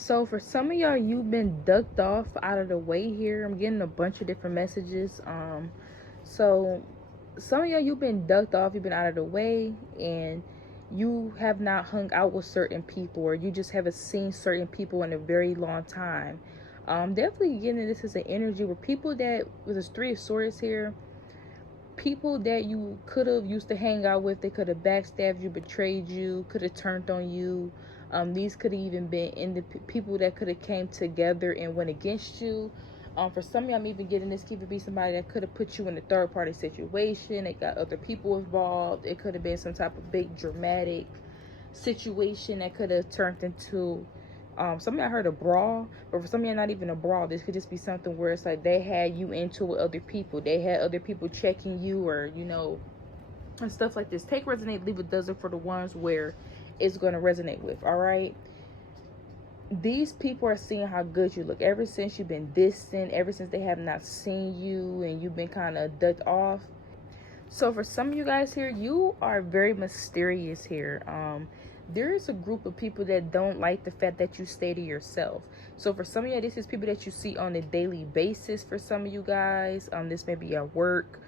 So for some of y'all, you've been ducked off out of the way here. I'm getting a bunch of different messages. So some of y'all, you've been ducked off, you've been out of the way, and you have not hung out with certain people, or you just haven't seen certain people in a very long time. Definitely getting this is an energy where people that, with this Three of Swords here, people that you could have used to hang out with, they could have backstabbed you, betrayed you, could have turned on you. These could have even been in the people that could have came together and went against you. For some of y'all, I'm even getting this could be somebody that could have put you in a third party situation. They got other people involved. It could have been some type of big dramatic situation that could have turned into some of y'all heard a brawl, but for some of y'all not even a brawl. This could just be something where it's like they had you into with other people. They had other people checking you, or and stuff like this. Take resonate, leave it doesn't for the ones where it's going to resonate with. All right, these people are seeing how good you look ever since you've been distant, ever since they have not seen you and you've been kind of ducked off. So for some of you guys here, you are very mysterious here. There is a group of people that don't like the fact that you stay to yourself. So for some of you, this is people that you see on a daily basis. For some of you guys, this may be at work.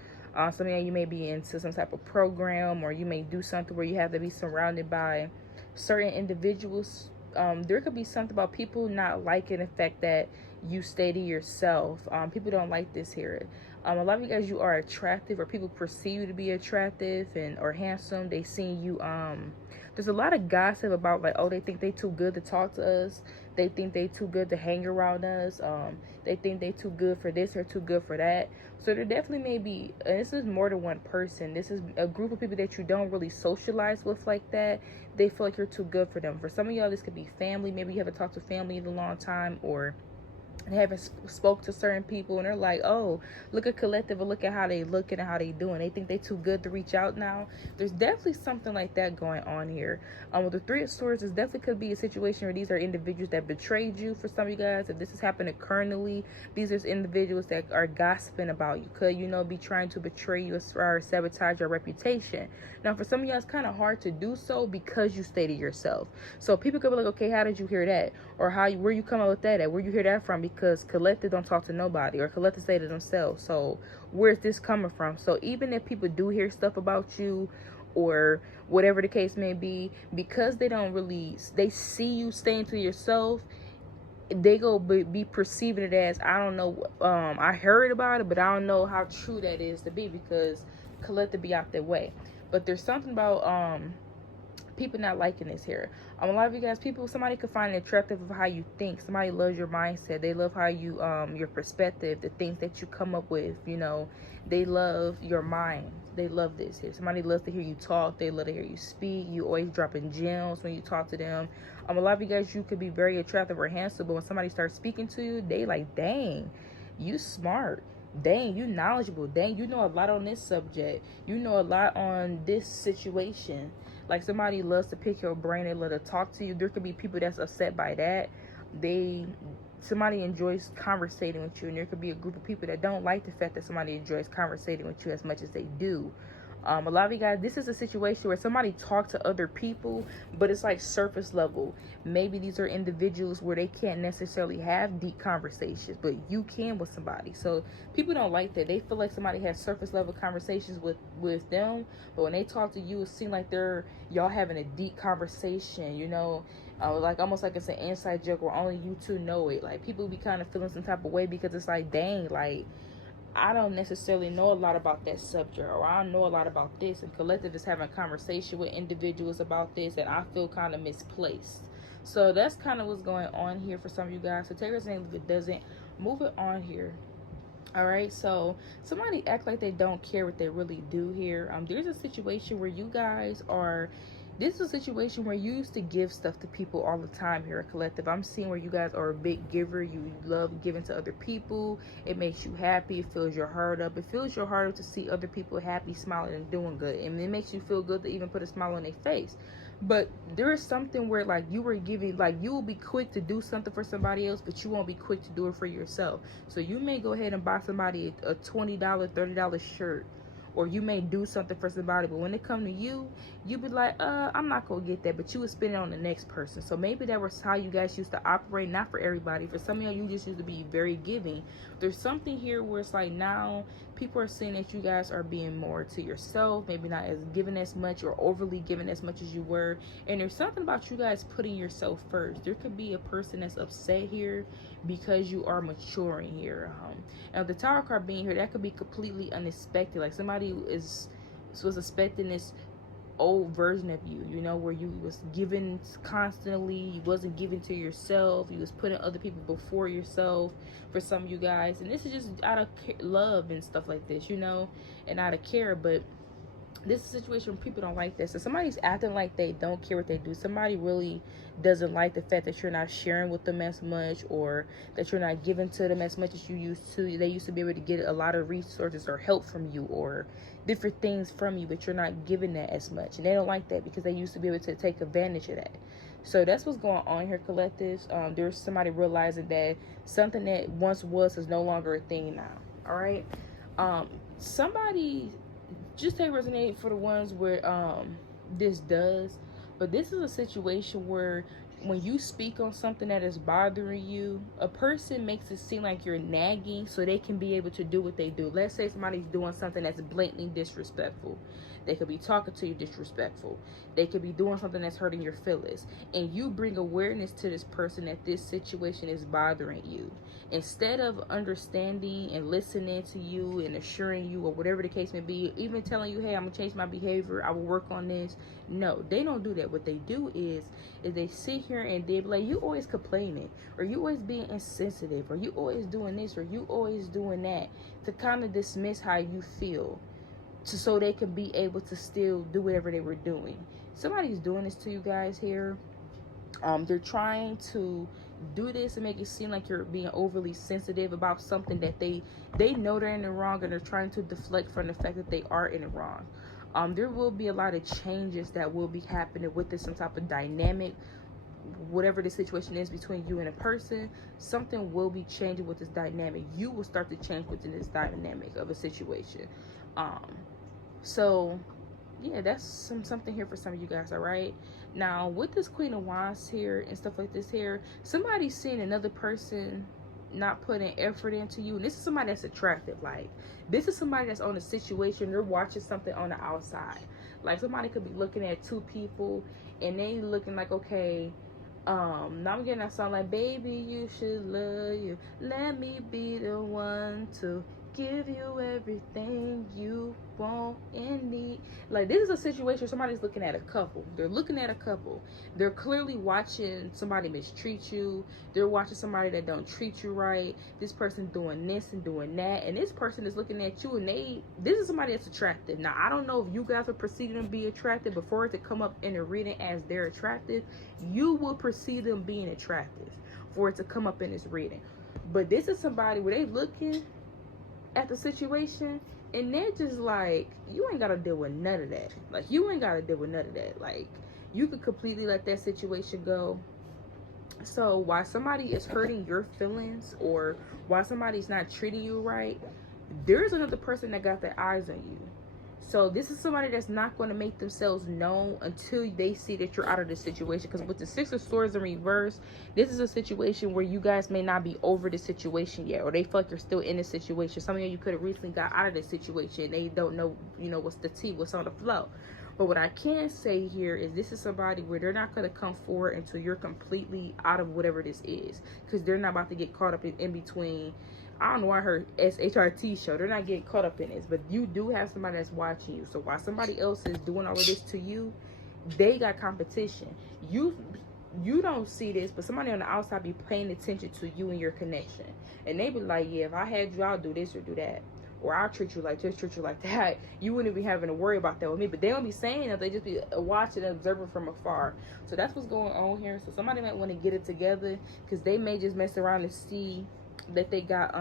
Some of you may be into some type of program, or you may do something where you have to be surrounded by certain individuals. There could be something about people not liking the fact that you stay to yourself. People don't like this here. A lot of you guys, you are attractive, or people perceive you to be attractive and or handsome. They see you. There's a lot of gossip about, like, oh, they think they too good to talk to us. They think they too good to hang around us. They think they too good for this or too good for that. So there definitely may be, and this is more than one person. This is a group of people that you don't really socialize with like that. They feel like you're too good for them. For some of y'all, this could be family. Maybe you haven't talked to family in a long time, or they haven't spoke to certain people, and they're like, oh, look at Collective, or look at how they looking and how they doing. They think they too good to reach out now. There's definitely something like that going on here. With the Three of Swords, this definitely could be a situation where these are individuals that betrayed you. For some of you guys, if this is happening currently, these are individuals that are gossiping about you, could be trying to betray you as far as sabotage your reputation. Now for some of y'all, it's kind of hard to do so because you stay to yourself. So people could be like, okay, how did you hear that? Or where you come up with that at? Where you hear that from? Because Collective don't talk to nobody, or Collective say to themselves. So where's this coming from? So even if people do hear stuff about you, or whatever the case may be, because they see you staying to yourself, they go be perceiving it as, I don't know, I heard about it, but I don't know how true that is to be, because Collective be out their way. But there's something about people not liking this here. A lot of you guys, somebody could find it attractive of how you think. Somebody loves your mindset. They love how you your perspective, the things that you come up with. They love your mind. They love this here. Somebody loves to hear you talk. They love to hear you speak. You always dropping gems when you talk to them. A lot of you guys, you could be very attractive or handsome, but when somebody starts speaking to you, they like, dang, you smart. Dang, you knowledgeable. Dang, you know a lot on this subject. You know a lot on this situation. Like, somebody loves to pick your brain. They love to talk to you. There could be people that's upset by that. Somebody enjoys conversating with you, and there could be a group of people that don't like the fact that somebody enjoys conversating with you as much as they do. A lot of you guys, this is a situation where somebody talks to other people, but it's like surface level. Maybe these are individuals where they can't necessarily have deep conversations, but you can with somebody. So people don't like that. They feel like somebody has surface level conversations with them, but when they talk to you, it seems like y'all having a deep conversation, like almost like it's an inside joke where only you two know it. Like, people be kind of feeling some type of way because it's like, dang, like, I don't necessarily know a lot about that subject, or I don't know a lot about this, and Collective is having a conversation with individuals about this, and I feel kind of misplaced. So that's kind of what's going on here for some of you guys. So take your name if it doesn't, move it on here. All right, so somebody act like they don't care what they really do here. There's a situation where you guys are, this is a situation where you used to give stuff to people all the time here at Collective. I'm seeing where you guys are a big giver. You love giving to other people. It makes you happy. It fills your heart up. It fills your heart up to see other people happy, smiling, and doing good. And it makes you feel good to even put a smile on their face. But there is something where, like, you were giving, like, you will be quick to do something for somebody else, but you won't be quick to do it for yourself. So you may go ahead and buy somebody a $20, $30 shirt, or you may do something for somebody, but when it come to you, you be like, I'm not gonna get that, but you would spend it on the next person. So maybe that was how you guys used to operate. Not for everybody. For some of y'all, you just used to be very giving. There's something here where it's like now people are seeing that you guys are being more to yourself, maybe not as giving as much or overly giving as much as you were. And there's something about you guys putting yourself first. There could be a person that's upset here because you are maturing here. And the Tower card being here, that could be completely unexpected. Like somebody was expecting this old version of you, you know, where you was giving constantly, you wasn't giving to yourself, you was putting other people before yourself for some of you guys. And this is just out of love and stuff like this, you know, and out of care. But this is a situation where people don't like this. So somebody's acting like they don't care what they do. Somebody really doesn't like the fact that you're not sharing with them as much, or that you're not giving to them as much as you used to. They used to be able to get a lot of resources or help from you or different things from you, but you're not giving that as much. And they don't like that because they used to be able to take advantage of that. So that's what's going on here, collectives. There's somebody realizing that something that once was is no longer a thing now. All right. Somebody, just take resonate for the ones where this does, but this is a situation where when you speak on something that is bothering you, a person makes it seem like you're nagging so they can be able to do what they do. Let's say somebody's doing something that's blatantly disrespectful. They could be talking to you disrespectful. They could be doing something that's hurting your feelings, and you bring awareness to this person that this situation is bothering you. Instead of understanding and listening to you and assuring you, or whatever the case may be, even telling you, hey, I'm gonna change my behavior, I will work on this. No, they don't do that. What they do is they sit here and they be like, you always complaining, or you always being insensitive, or you always doing this, or you always doing that, to kind of dismiss how you feel, so they can be able to still do whatever they were doing. Somebody's doing this to you guys here. They're trying to do this and make it seem like you're being overly sensitive about something that they know they're in the wrong, and they're trying to deflect from the fact that they are in the wrong. There will be a lot of changes that will be happening with this, some type of dynamic, whatever the situation is between you and a person. Something will be changing with this dynamic. You will start to change within this dynamic of a situation. So yeah, that's something here for some of you guys. All right, now with this Queen of Wands here and stuff like this here, somebody's seeing another person not putting effort into you, and this is somebody that's attractive. Like, this is somebody that's on a situation, they're watching something on the outside. Like, somebody could be looking at two people and they looking like, okay, now I'm getting that song like, baby, you should love you, let me be the one to give you everything you want and need. Like, this is a situation, somebody's looking at a couple. They're looking at a couple. They're clearly watching somebody mistreat you. They're watching somebody that don't treat you right. This person doing this and doing that, and this person is looking at you, and this is somebody that's attractive. Now, I don't know if you guys are perceiving them to be attractive, but for it to come up in a reading as they're attractive, you will perceive them being attractive for it to come up in this reading. But this is somebody where they looking at the situation and they're just like, you ain't gotta deal with none of that. Like, you ain't gotta deal with none of that. Like, you could completely let that situation go. So while somebody is hurting your feelings, or while somebody's not treating you right, there's another person that got their eyes on you. So this is somebody that's not going to make themselves known until they see that you're out of the situation. Because with the Six of Swords in reverse, this is a situation where you guys may not be over the situation yet, or they feel like you're still in the situation. Some of you could have recently got out of the situation. They don't know, you know, what's the tea, what's on the flow. But what I can say here is this is somebody where they're not going to come forward until you're completely out of whatever this is. Because they're not about to get caught up in between. I don't know why I heard SHRT show. They're not getting caught up in this. But you do have somebody that's watching you. So while somebody else is doing all of this to you, they got competition. You don't see this, but somebody on the outside be paying attention to you and your connection. And they be like, yeah, if I had you, I'll do this or do that. Or I'll treat you like this, treat you like that. You wouldn't be having to worry about that with me. But they don't be saying that. They just be watching and observing from afar. So that's what's going on here. So somebody might want to get it together, because they may just mess around and see that they got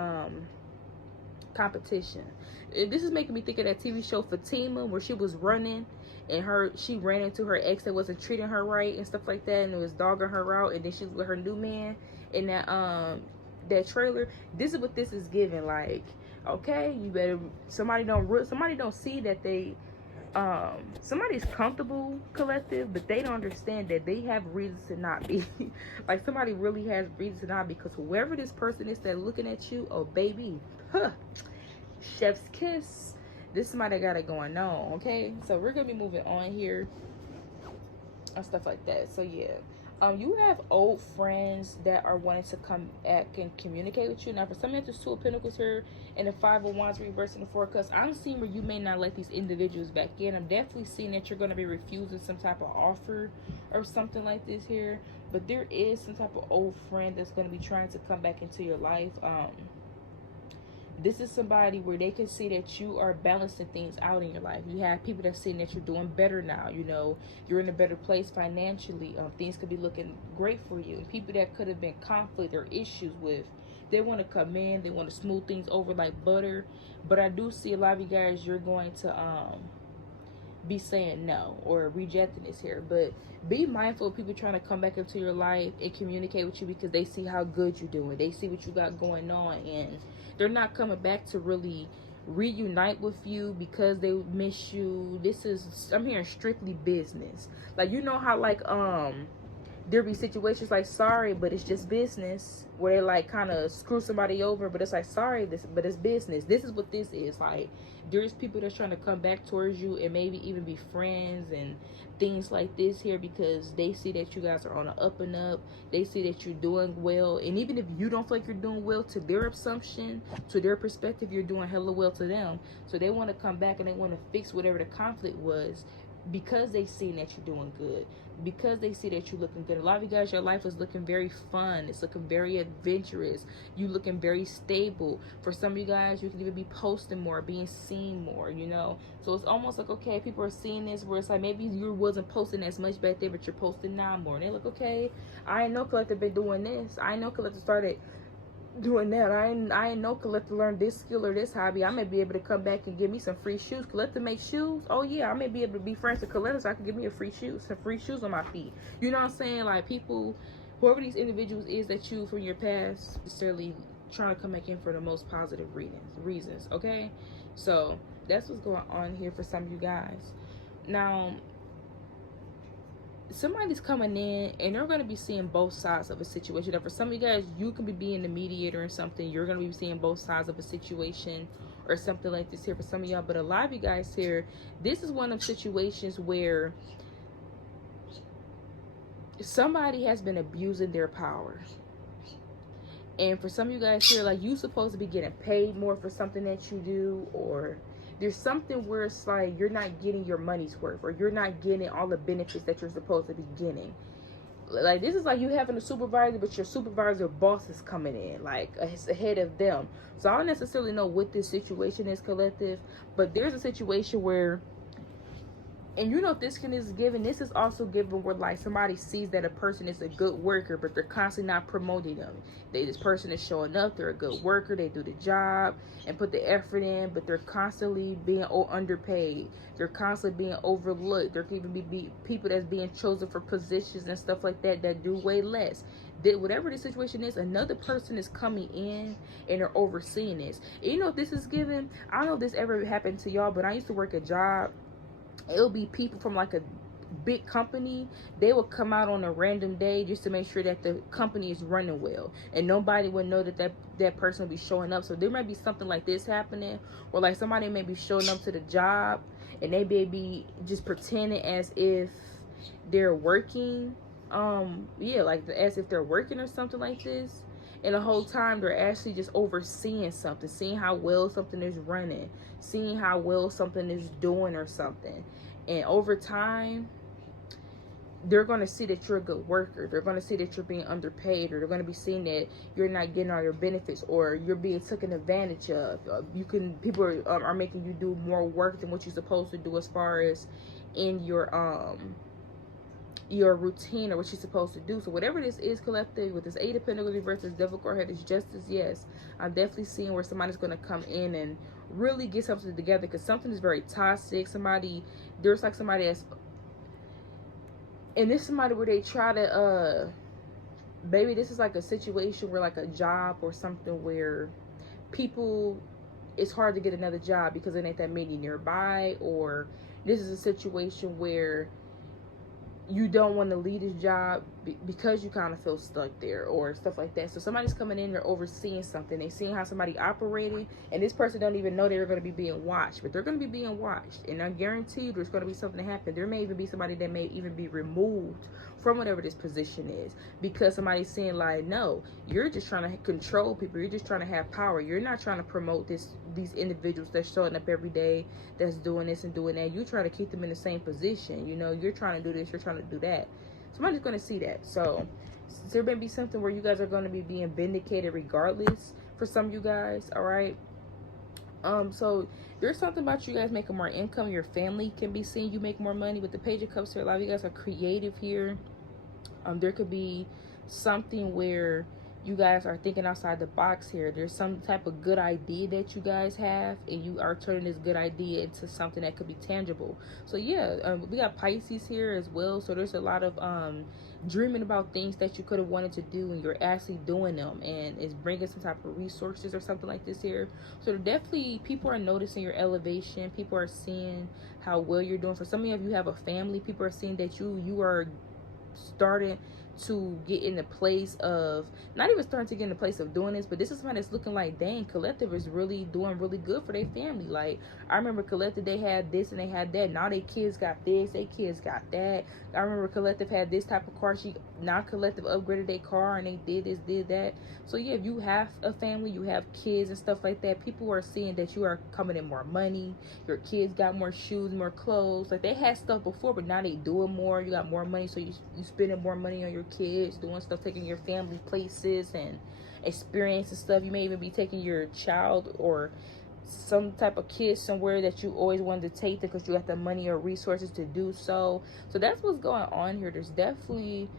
competition. This is making me think of that TV show Fatima, where she was running and she ran into her ex that wasn't treating her right and stuff like that, and it was dogging her out, and then she was with her new man in that trailer. This is what this is giving. Like, Okay, you better, somebody don't see that they somebody's comfortable, collective, but they don't understand that they have reasons to not be. Like, somebody really has reasons to not be, because whoever this person is that looking at you, oh baby, huh, chef's kiss. This is somebody that got it going on. Okay, so we're gonna be moving on here and stuff like that. So yeah, you have old friends that are wanting to come back and communicate with you. Now, for some, there's Two of Pentacles here and the Five of Wands reversing the Four of Cups. I'm seeing where you may not let these individuals back in. I'm definitely seeing that you're going to be refusing some type of offer or something like this here. But there is some type of old friend that's going to be trying to come back into your life. This is somebody where they can see that you are balancing things out in your life. You have people that see that you're doing better now. You know, you're in a better place financially. Things could be looking great for you. People that could have been conflict or issues with, they want to come in. They want to smooth things over like butter. But I do see a lot of you guys, you're going to be saying no or rejecting this here. But be mindful of people trying to come back into your life and communicate with you, because they see how good you're doing. They see what you got going on, and they're not coming back to really reunite with you because they miss you. This is, I'm hearing strictly business. Like, you know how like there be situations like, sorry, but it's just business, where they like kind of screw somebody over, but it's like, sorry, this, but it's business. This is what this is. Like, there's people that's trying to come back towards you and maybe even be friends and things like this here, because they see that you guys are on an up and up. They see that you're doing well, and even if you don't feel like you're doing well, to their assumption, to their perspective, you're doing hella well to them. So they want to come back and they want to fix whatever the conflict was, because they see that you're doing good, because they see that you're looking good. A lot of you guys, your life is looking very fun. It's looking very adventurous. You looking very stable. For some of you guys, you can even be posting more, being seen more, you know. So it's almost like, okay, people are seeing this, where it's like, maybe you wasn't posting as much back there, but you're posting now more. And they're like, okay, I know Collective been doing this. I know Collective started doing that. I ain't know Collective learned this skill or this hobby. I may be able to come back and give me some free shoes. Collective make shoes. Oh yeah, I may be able to be friends with Collective so I can give me a free shoes, some free shoes on my feet. You know what I'm saying? Like, people, whoever these individuals is that you from your past, necessarily trying to come back in for the most positive reasons. Okay, so that's what's going on here for some of you guys. Now, somebody's coming in and they're going to be seeing both sides of a situation. Now, for some of you guys, you can be being the mediator in something. You're going to be seeing both sides of a situation or something like this here for some of y'all. But a lot of you guys here, this is one of them situations where somebody has been abusing their power. And for some of you guys here, like, you supposed to be getting paid more for something that you do, or there's something where it's like you're not getting your money's worth, or you're not getting all the benefits that you're supposed to be getting. Like, this is like you having a supervisor, but your supervisor boss is coming in, like, ahead of them. So I don't necessarily know what this situation is, Collective, but there's a situation where, and you know, this is given. This is also given where, like, somebody sees that a person is a good worker, but they're constantly not promoting them. This person is showing up. They're a good worker. They do the job and put the effort in, but they're constantly being underpaid. They're constantly being overlooked. There can even be people that's being chosen for positions and stuff like that that do way less. Whatever the situation is, another person is coming in and they're overseeing this. And you know, if this is given, I don't know if this ever happened to y'all, but I used to work a job. It'll be people from like a big company. They will come out on a random day just to make sure that the company is running well, and nobody would know that person will be showing up. So there might be something like this happening, or like somebody may be showing up to the job and they may be just pretending as if they're working, yeah, like as if they're working or something like this, and the whole time they're actually just overseeing something, seeing how well something is running, seeing how well something is doing or something. And over time, they're going to see that you're a good worker. They're going to see that you're being underpaid, or they're going to be seeing that you're not getting all your benefits, or you're being taken advantage of. People are making you do more work than what you're supposed to do as far as in your routine or what you're supposed to do. So whatever this is, Collective, with this Eight of Pentacles versus Devil card here, this Justice, yes, I'm definitely seeing where somebody's going to come in and really get something together, because something is very toxic. There's like somebody that's, and this is somebody where they try to maybe this is like a situation where, like, a job or something where people it's hard to get another job because it ain't that many nearby, or this is a situation where you don't want to leave this job because you kind of feel stuck there or stuff like that. So somebody's coming in, they're overseeing something, they seeing how somebody operating, and this person don't even know they're going to be being watched, but they're going to be being watched, and I guarantee you there's going to be something to happen. There may even be somebody that may even be removed from whatever this position is, because somebody's saying like, no, you're just trying to control people, you're just trying to have power, you're not trying to promote these individuals that's showing up every day, that's doing this and doing that. You try to keep them in the same position, you know, you're trying to do this, you're trying to do that. Somebody's going to see that. So there may be something where you guys are going to be being vindicated regardless for some of you guys. All right. So there's something about you guys making more income. Your family can be seeing you make more money. With the Page of Cups here, a lot of you guys are creative here. There could be something where you guys are thinking outside the box here. There's some type of good idea that you guys have, and you are turning this good idea into something that could be tangible. So yeah, we got Pisces here as well. So there's a lot of dreaming about things that you could have wanted to do, and you're actually doing them, and it's bringing some type of resources or something like this here. So definitely people are noticing your elevation. People are seeing how well you're doing. For some of you have a family. People are seeing that you are starting to get in the place of, not even starting to get in the place of doing this, but this is somebody that's looking like, dang, Collective is really doing really good for their family. Like, I remember Collective, they had this and they had that. Now their kids got this, their kids got that. I remember Collective had this type of car. Now Collective upgraded their car and they did this, did that. So yeah, if you have a family, you have kids and stuff like that, people are seeing that you are coming in more money. Your kids got more shoes, more clothes. Like, they had stuff before, but now they doing more. You got more money, so you spending more money on your kids, doing stuff, taking your family places and experience and stuff. You may even be taking your child or some type of kid somewhere that you always wanted to take them because you got the money or resources to do so. So that's what's going on here. There's definitely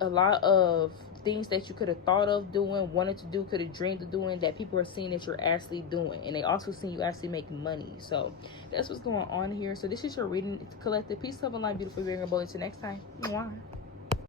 a lot of things that you could have thought of doing, wanted to do, could have dreamed of doing, that people are seeing that you're actually doing, and they also see you actually make money. So that's what's going on here. So this is your reading, Collective. Peace, love, and light, beautiful, being able. Until next time. Mwah.